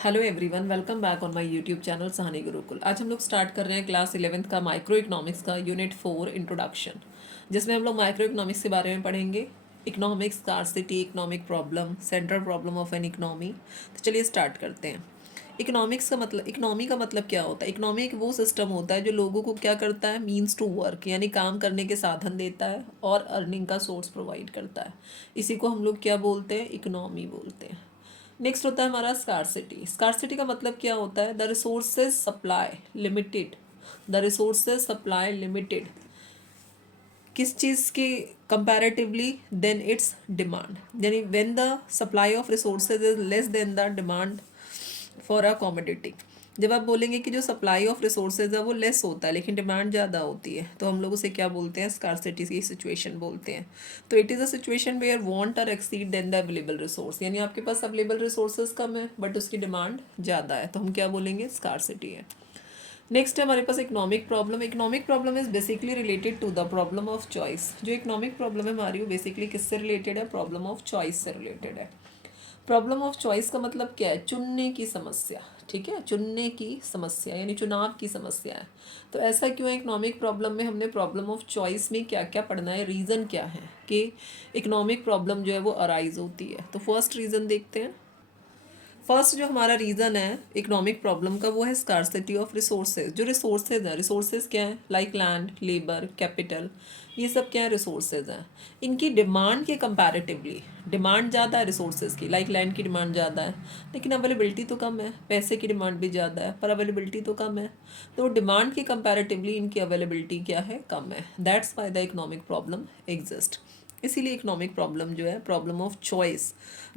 Hello everyone, welcome back on my YouTube channel Sahani Gurukul. आज हम लोग स्टार्ट कर रहे हैं क्लास 11th का माइक्रो इकोनॉमिक्स का यूनिट 4 इंट्रोडक्शन, जिसमें हम लोग माइक्रो इकोनॉमिक्स के बारे में पढ़ेंगे। Economics, scarcity, economic problem, central problem of an economy. तो चलिए स्टार्ट करते हैं। इकोनॉमिक्स का मतलब, इकोनॉमी का मतलब क्या होता है? इकोनॉमी एक वो सिस्टम होता है जो लोगों को क्या करता है, मीन्स टू वर्क, यानी काम करने के साधन देता है और अर्निंग का सोर्स प्रोवाइड करता है। इसी को हम लोग क्या बोलते हैं? इकोनॉमी बोलते हैं। नेक्स्ट होता है हमारा स्कार्सिटी। स्कार्सिटी का मतलब क्या होता है? The resources supply limited. The resources supply limited किस चीज़ के कंपैरेटिवली देन इट्स डिमांड, यानी when the supply of resources is less than the demand for a commodity. जब आप बोलेंगे कि जो सप्लाई ऑफ रिसोर्सेज है वो लेस होता है लेकिन डिमांड ज़्यादा होती है, तो हम लोग उसे क्या बोलते हैं? स्कार्सिटी की सिचुएशन बोलते हैं। तो it is a situation where want are exceed than the available resource, यानी आपके पास अवेलेबल रिसोर्सेज कम है बट उसकी डिमांड ज़्यादा है, तो हम क्या बोलेंगे? स्कार्सिटी है। नेक्स्ट है हमारे पास economic problem. Economic problem is basically related to the problem of choice. जो इकोनॉमिक प्रॉब्लम है हमारी, वो बेसिकली किससे रिलेटेड है? प्रॉब्लम ऑफ चॉइस से रिलेटेड है। प्रॉब्लम ऑफ चॉइस का मतलब क्या है? चुनने की समस्या। ठीक है, चुनने की समस्या यानी चुनाव की समस्या है। तो ऐसा क्यों है? इकोनॉमिक प्रॉब्लम में हमने प्रॉब्लम ऑफ चॉइस में क्या क्या पढ़ना है, रीज़न क्या है कि इकोनॉमिक प्रॉब्लम जो है वो अराइज होती है। तो फर्स्ट रीज़न देखते हैं। फर्स्ट जो हमारा रीज़न है इकोनॉमिक प्रॉब्लम का, वो है स्कार्सिटी ऑफ रिसोर्सेज। जो रिसोर्सेज हैं, रिसोर्सेज क्या है? लाइक लैंड, लेबर, कैपिटल, ये सब क्या है? रिसोर्सेज हैं। इनकी डिमांड के कंपैरेटिवली डिमांड ज़्यादा है रिसोर्सेज की। लाइक लैंड की डिमांड ज़्यादा है लेकिन अवेलेबिलिटी तो कम है। पैसे की डिमांड भी ज़्यादा है पर अवेलेबिलिटी तो कम है। तो डिमांड के कंपैरेटिवली इनकी अवेलेबिलिटी क्या है? कम है। That's why the economic problem exist. इसीलिए इकोनॉमिक प्रॉब्लम जो है problem of choice,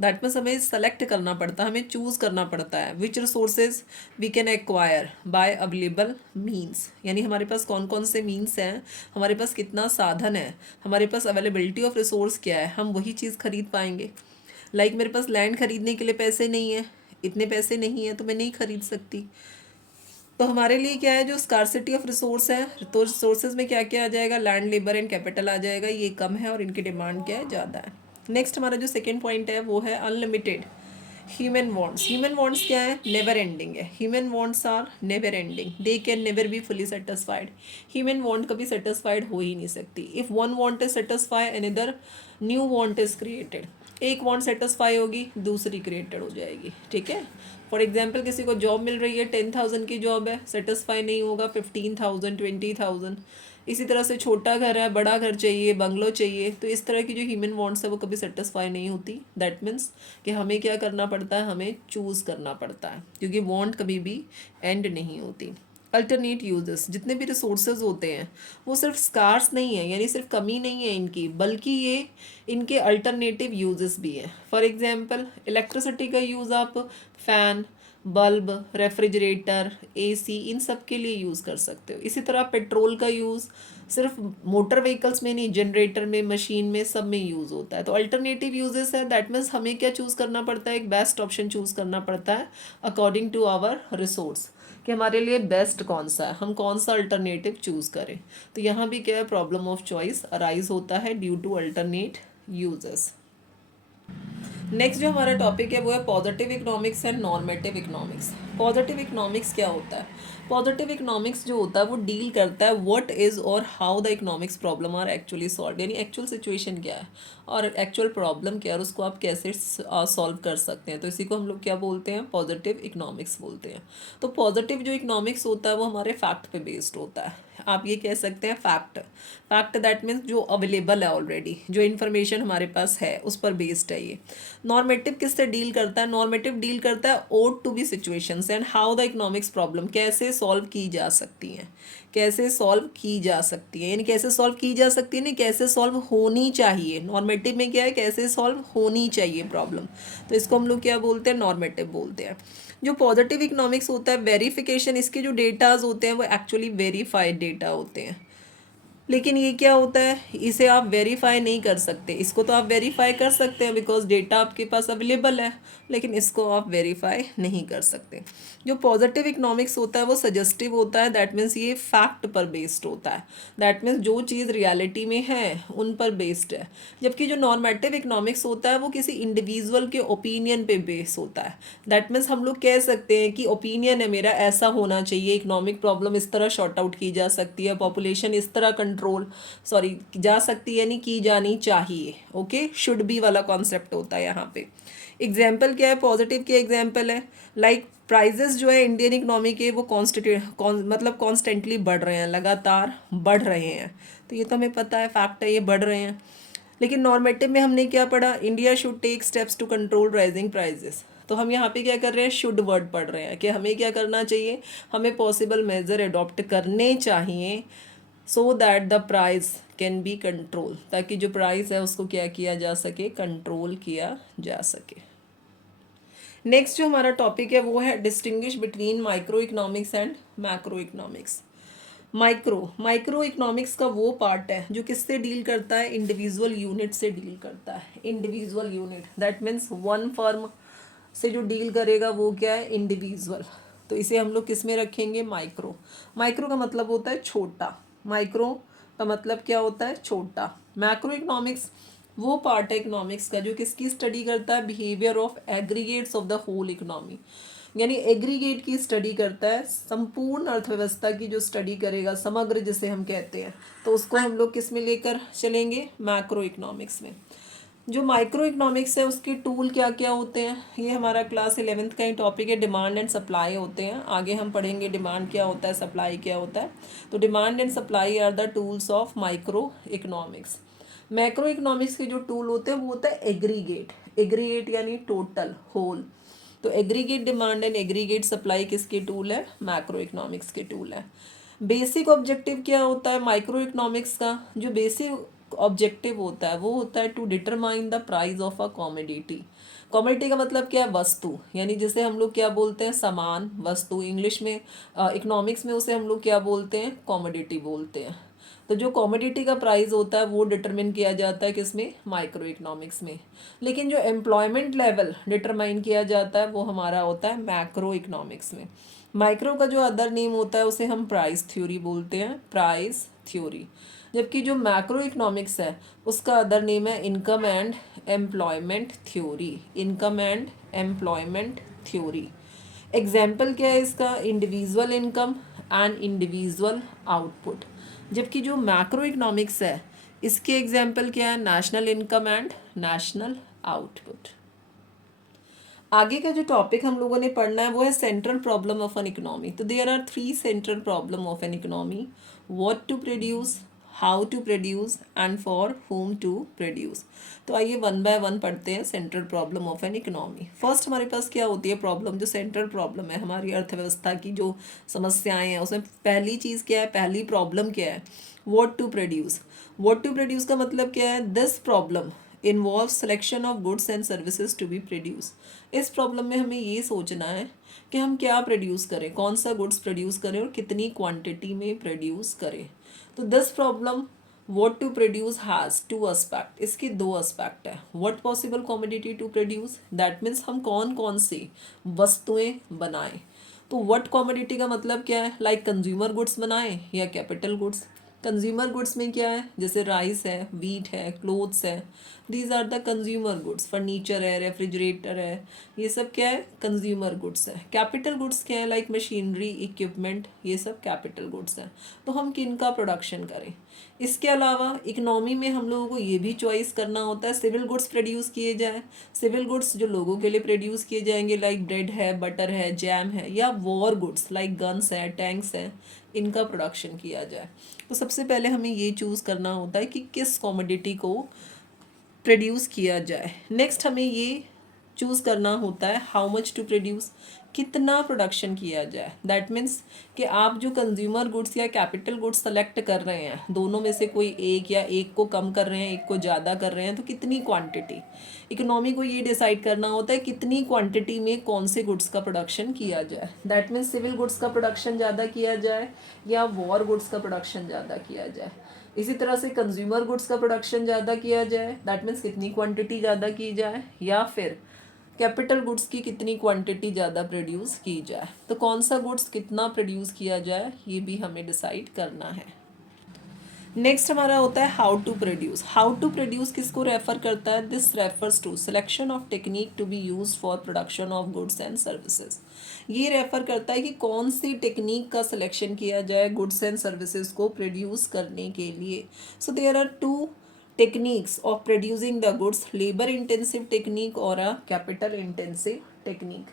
that means हमें सेलेक्ट करना पड़ता है, हमें चूज़ करना पड़ता है which resources we can acquire by available means, यानी हमारे पास कौन कौन से मीन्स हैं, हमारे पास कितना साधन है, हमारे पास अवेलेबिलिटी ऑफ रिसोर्स क्या है, हम वही चीज़ खरीद पाएंगे। लाइक मेरे पास लैंड खरीदने के लिए पैसे नहीं है, इतने पैसे नहीं है तो मैं नहीं खरीद सकती। तो हमारे लिए क्या है? जो स्कार्सिटी ऑफ रिसोर्स है, तो रिसोर्सेज में क्या क्या आ जाएगा? लैंड, लेबर एंड कैपिटल आ जाएगा। ये कम है और इनकी डिमांड क्या है? ज़्यादा है। नेक्स्ट हमारा जो सेकेंड पॉइंट है वो है unlimited human wants. Human wants क्या है? नेवर एंडिंग है। Human wants are never ending, they can never be fully satisfied. Human want कभी सेटिस्फाइड हो ही नहीं सकती। If one want is satisfy, another new want is created. एक want satisfy होगी, दूसरी क्रिएटेड हो जाएगी। ठीक है, फॉर एग्जाम्पल किसी को जॉब मिल रही है, 10,000 की जॉब है, सेटिस्फाई नहीं होगा, 15,000, 20,000। इसी तरह से छोटा घर है, बड़ा घर चाहिए, बंगलो चाहिए। तो इस तरह की जो ह्यूमन वांट्स है वो कभी सेटिस्फाई नहीं होती। दैट मीन्स कि हमें क्या करना पड़ता है? हमें चूज़ करना पड़ता है, क्योंकि वांट कभी भी एंड नहीं होती। अल्टरनेट यूजेस, जितने भी रिसोर्सेज होते हैं वो सिर्फ स्कार्स नहीं है, यानी सिर्फ कमी नहीं है इनकी, बल्कि ये इनके अल्टरनेटिव यूजेस भी हैं। फॉर एग्जांपल इलेक्ट्रिसिटी का यूज़ आप फ़ैन, बल्ब, रेफ्रिजरेटर, एसी, इन सब के लिए यूज़ कर सकते हो। इसी तरह पेट्रोल का यूज़ सिर्फ मोटर व्हीकल्स में नहीं, जनरेटर में, मशीन में, सब में यूज़ होता है। तो अल्टरनेटिव यूजेस है, दैट मीन्स हमें क्या चूज़ करना पड़ता है? एक बेस्ट ऑप्शन चूज़ करना पड़ता है अकॉर्डिंग टू आवर रिसोर्स, कि हमारे लिए बेस्ट कौन सा है, हम कौन सा अल्टरनेटिव चूज़ करें। तो यहाँ भी क्या है? प्रॉब्लम ऑफ चॉइस अराइज होता है due to alternate uses. Next जो हमारा टॉपिक है वो है positive economics and normative economics. Positive economics क्या होता है? पॉजिटिव इकोनॉमिक्स जो होता है वो डील करता है व्हाट इज़ और how the economics problem are actually solve, यानी एक्चुअल सिचुएशन क्या है और एक्चुअल प्रॉब्लम क्या है और उसको आप कैसे सॉल्व कर सकते हैं। तो इसी को हम लोग क्या बोलते हैं? पॉजिटिव इकोनॉमिक्स बोलते हैं। तो पॉजिटिव जो इकोनॉमिक्स होता है वो हमारे फैक्ट पे बेस्ड होता है। आप ये कह सकते हैं फैक्ट। फैक्ट दैट मीन्स जो अवेलेबल है ऑलरेडी, जो इन्फॉर्मेशन हमारे पास है उस पर बेस्ड है ये। नॉर्मेटिव किससे डील करता है? नॉर्मेटिव डील करता है ought to be situations and how the economics problem कैसे सॉल्व की जा सकती हैं, कैसे सॉल्व की जा सकती है, यानी कैसे सॉल्व की जा सकती है, नहीं कैसे सॉल्व होनी चाहिए। नॉर्मेटिव में क्या है? कैसे सॉल्व होनी चाहिए प्रॉब्लम। तो इसको हम लोग क्या बोलते हैं? नॉर्मेटिव बोलते हैं। जो पॉजिटिव इकोनॉमिक्स होता है, वेरिफिकेशन, इसके जो डेटाज होते हैं वो एक्चुअली वेरीफाइड डेटा होते हैं। लेकिन ये क्या होता है, इसे आप वेरीफाई नहीं कर सकते। इसको तो आप वेरीफाई कर सकते हैं बिकॉज डेटा आपके पास अवेलेबल है, लेकिन इसको आप वेरीफाई नहीं कर सकते। जो पॉजिटिव इकोनॉमिक्स होता है वो सजेस्टिव होता है, दैट मीन्स ये फैक्ट पर बेस्ड होता है, दैट मीन्स जो चीज़ रियलिटी में है उन पर बेस्ड है। जबकि जो नॉर्मेटिव इकोनॉमिक्स होता है वो किसी इंडिविजुअल के ओपिनियन पे बेस होता है, दैट मीन्स हम लोग कह सकते हैं कि ओपिनियन है मेरा, ऐसा होना चाहिए, इकोनॉमिक प्रॉब्लम इस तरह शॉर्ट आउट की जा सकती है, पॉपुलेशन इस तरह कंट्रोल जा सकती है, यानी की जानी चाहिए। ओके, शुड बी वाला कॉन्सेप्ट होता है यहाँ पे। एग्जाम्पल क्या है, पॉजिटिव के एग्जाम्पल है लाइक प्राइजेस जो है इंडियन इकोनॉमी के वो मतलब कॉन्स्टेंटली बढ़ रहे हैं, लगातार बढ़ रहे हैं। तो ये तो हमें पता है, फैक्ट है, ये बढ़ रहे हैं। लेकिन नॉर्मेटिव में हमने क्या पढ़ा, India should take steps to control rising prices. तो हम यहाँ पे क्या कर रहे हैं, शुड वर्ड पढ़ रहे हैं कि हमें क्या करना चाहिए, हमें पॉसिबल मेजर अडॉप्ट करने चाहिए so that the price can be control, ताकि जो प्राइस है उसको क्या किया जा सके, कंट्रोल किया जा सके। नेक्स्ट जो हमारा टॉपिक है वो है distinguish between micro economics and macro economics. Micro economics का वो पार्ट है जो किससे डील करता है, इंडिविजुअल यूनिट से डील करता है। Individual unit that means one firm से जो डील करेगा वो क्या है, इंडिविजुअल। तो इसे हम लोग किस में रखेंगे, माइक्रो। माइक्रो का मतलब होता है छोटा, माइक्रो का मतलब क्या होता है, छोटा। मैक्रो इकोनॉमिक्स वो पार्ट है इकोनॉमिक्स का जो किसकी स्टडी करता है, behaviour of aggregates of the whole economy, यानी एग्रीगेट की स्टडी करता है, संपूर्ण अर्थव्यवस्था की जो स्टडी करेगा, समग्र जिसे हम कहते हैं, तो उसको हम लोग किस में लेकर चलेंगे, मैक्रो इकोनॉमिक्स में। जो माइक्रो इकोनॉमिक्स है उसके टूल क्या क्या होते हैं, ये हमारा क्लास 11th का ही टॉपिक है, डिमांड एंड सप्लाई होते हैं। आगे हम पढ़ेंगे डिमांड क्या होता है, सप्लाई क्या होता है। तो demand and supply are the tools of micro economics. Macro economics के जो टूल होते हैं वो होता है एग्रीगेट। एग्रीगेट यानी टोटल, होल। तो aggregate demand and aggregate supply किसके टूल है, मैक्रो इकोनॉमिक्स के टूल है। बेसिक ऑब्जेक्टिव क्या होता है माइक्रो इकोनॉमिक्स का, जो बेसिक ऑब्जेक्टिव होता है वो होता है to determine the price of a commodity. Commodity का मतलब क्या है, वस्तु, यानी जिसे हम लोग क्या बोलते हैं, सामान, वस्तु। इंग्लिश में इकोनॉमिक्स में उसे हम लोग क्या बोलते हैं, कॉमोडिटी बोलते हैं। तो जो कॉमोडिटी का प्राइस होता है वो डिटरमिन किया जाता है किसमें, माइक्रो इकोनॉमिक्स में। लेकिन जो एम्प्लॉयमेंट लेवल डिटरमाइन किया जाता है वो हमारा होता है मैक्रो इकोनॉमिक्स में। माइक्रो का जो अदर नेम होता है उसे हम प्राइस थ्योरी बोलते हैं, प्राइस थ्योरी। जबकि जो मैक्रो इकोनॉमिक्स है उसका अदर नेम है income and employment theory, income and employment theory. Example क्या है इसका, individual income and individual output. जबकि जो मैक्रो इकोनॉमिक्स है इसके एग्जाम्पल क्या है, national income and national output. आगे का जो टॉपिक हम लोगों ने पढ़ना है वो है central problem of an economy. तो there are 3 central problem of an economy, what to produce, how to produce and for whom to produce. तो आइए वन बाय वन पढ़ते हैं central problem of an economy. First हमारे पास क्या होती है प्रॉब्लम, जो सेंट्रल प्रॉब्लम है हमारी अर्थव्यवस्था की जो समस्याएं हैं उसमें पहली चीज़ क्या है, पहली प्रॉब्लम क्या है, what to produce. What to produce का मतलब क्या है, this problem involve selection of goods and services to be produce. इस प्रॉब्लम में हमें ये सोचना है कि हम क्या प्रोड्यूस करें, कौन सा गुड्स प्रोड्यूस करें और कितनी क्वांटिटी में प्रोड्यूस करें। तो this problem what to produce has 2 aspect, इसके 2 एस्पेक्ट है। What possible commodity to produce, that means हम कौन कौन सी वस्तुएं बनाएं। तो व्हाट कमोडिटी का मतलब क्या है, लाइक कंज्यूमर गुड्स बनाएं या कैपिटल गुड्स। कंज्यूमर गुड्स में क्या है, जैसे राइस है, वीट है, क्लोथ्स है, these are the consumer goods. Furniture है, रेफ्रिजरेटर है, ये सब क्या है, कंज्यूमर गुड्स है। कैपिटल गुड्स क्या है, लाइक मशीनरी, इक्विपमेंट, ये सब कैपिटल गुड्स हैं। तो हम किन का प्रोडक्शन करें। इसके अलावा इकोनॉमी में हम लोगों को ये भी चॉइस करना होता है, सिविल गुड्स प्रोड्यूस किए जाए, सिविल गुड्स जो लोगों के लिए प्रोड्यूस किए जाएंगे लाइक ब्रेड है, बटर है, जैम है, या वॉर गुड्स लाइक गन्स है, टैंक्स है, इनका प्रोडक्शन किया जाए। तो सबसे पहले हमें ये चूज़ करना होता है कि किस कमोडिटी को प्रोड्यूस किया जाए। नेक्स्ट हमें ये चूज़ करना होता है हाउ मच टू प्रोड्यूस, कितना प्रोडक्शन किया जाए। दैट मीन्स कि आप जो कंज्यूमर गुड्स या कैपिटल गुड्स सेलेक्ट कर रहे हैं, दोनों में से कोई एक, या एक को कम कर रहे हैं एक को ज़्यादा कर रहे हैं, तो कितनी क्वांटिटी। इकोनॉमी को ये डिसाइड करना होता है कितनी क्वांटिटी में कौन से गुड्स का प्रोडक्शन किया जाए। दैट मीन्स सिविल गुड्स का प्रोडक्शन ज़्यादा किया जाए या वॉर गुड्स का प्रोडक्शन ज़्यादा किया जाए। इसी तरह से कंज्यूमर गुड्स का प्रोडक्शन ज़्यादा किया जाए, दैट मीन्स कितनी क्वांटिटी ज़्यादा की जाए, या फिर कैपिटल गुड्स की कितनी क्वांटिटी ज़्यादा प्रोड्यूस की जाए। तो कौन सा गुड्स कितना प्रोड्यूस किया जाए ये भी हमें डिसाइड करना है। नेक्स्ट हमारा होता है how to produce. How to produce किसको रेफर करता है? This refers to selection of technique to be use for production of goods and services. ये रेफर करता है कि कौन सी टेक्निक का सिलेक्शन किया जाए गुड्स एंड सर्विसेज को प्रोड्यूस करने के लिए। So there are two techniques of producing the goods, labour intensive technique और अ कैपिटल इंटेंसिव टेक्निक।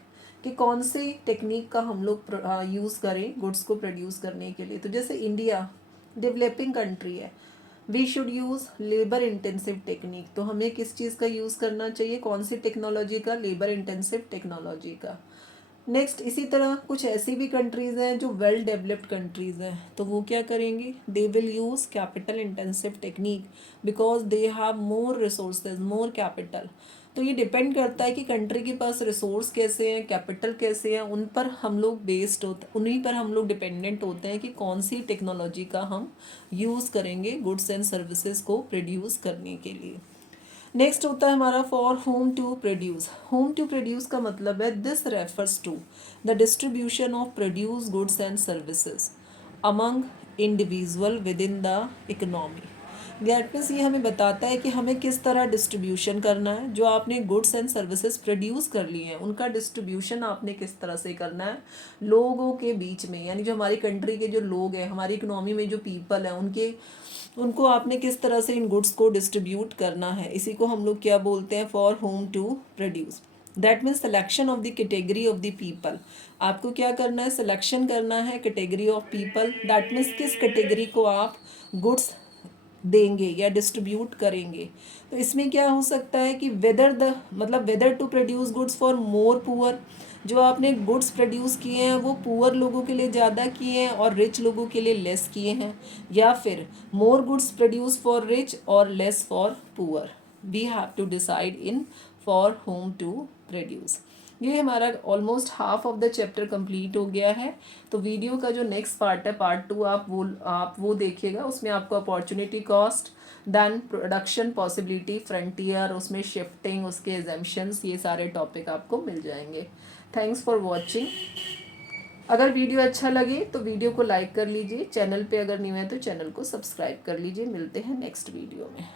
कि कौन सी टेक्निक का हम लोग यूज़ करें गुड्स को प्रोड्यूस करने के लिए। तो जैसे इंडिया डेवलपिंग कंट्री है, we should use labour intensive technique. तो हमें किस चीज़ का यूज़ करना चाहिए? कौन सी टेक्नोलॉजी का? लेबर इंटेंसिव टेक्नोलॉजी का। नेक्स्ट इसी तरह कुछ ऐसी भी कंट्रीज़ हैं जो वेल डेवलप्ड कंट्रीज़ हैं, तो वो क्या करेंगे? They will use capital intensive technique because they have more resources, more capital. तो ये डिपेंड करता है कि कंट्री के पास रिसोर्स कैसे हैं, कैपिटल कैसे हैं, उन पर हम लोग बेस्ड होते, उन्हीं पर हम लोग डिपेंडेंट होते हैं कि कौन सी टेक्नोलॉजी का हम यूज़ करेंगे गुड्स एंड सर्विसेज को प्रोड्यूस करने के लिए। नेक्स्ट होता है हमारा for whom to produce. Whom to produce का मतलब है this refers to the distribution of produce goods and services among individual within the economy. That means ये हमें बताता है कि हमें किस तरह डिस्ट्रीब्यूशन करना है। जो आपने गुड्स एंड सर्विसेज प्रोड्यूस कर लिए हैं उनका डिस्ट्रीब्यूशन आपने किस तरह से करना है लोगों के बीच में, यानी जो हमारी कंट्री के जो लोग हैं, हमारी इकोनॉमी में जो पीपल हैं, उनको आपने किस तरह से इन गुड्स को डिस्ट्रीब्यूट करना है। इसी को हम लोग क्या बोलते हैं? For whom to produce. That means selection of the category of the people. आपको क्या करना है? सिलेक्शन करना है category of people. That means किस कैटेगरी को आप गुड्स देंगे या डिस्ट्रीब्यूट करेंगे। तो इसमें क्या हो सकता है कि whether to produce goods for more poor. जो आपने गुड्स प्रोड्यूस किए हैं वो पुअर लोगों के लिए ज़्यादा किए हैं और रिच लोगों के लिए लेस किए हैं, या फिर more goods produce for rich और less for poor. We have to decide in for whom to produce. ये हमारा almost half of the chapter complete हो गया है। तो वीडियो का जो नेक्स्ट पार्ट है, पार्ट 2, आप वो देखिएगा। उसमें आपको opportunity cost, then production possibility, frontier, उसमें शिफ्टिंग, उसके एजम्पशंस, ये सारे टॉपिक आपको मिल जाएंगे। Thanks for watching. अगर वीडियो अच्छा लगे तो वीडियो को लाइक कर लीजिए। चैनल पे अगर न्यू है तो चैनल को सब्सक्राइब कर लीजिए। मिलते हैं नेक्स्ट वीडियो में।